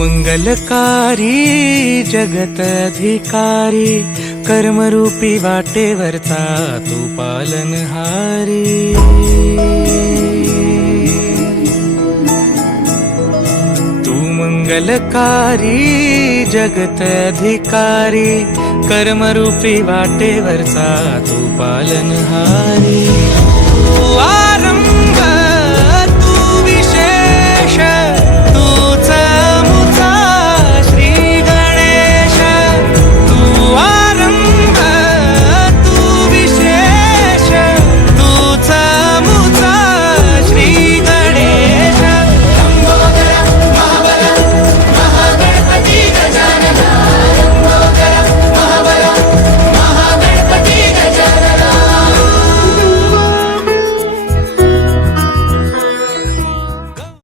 मंगलकारी जगत अधिकारी, कर्मरूपी वाटेवरचा तू पालनहारी। तू मंगलकारी जगत अधिकारी, कर्मरूपी वाटेवरचा तू पालनहारी।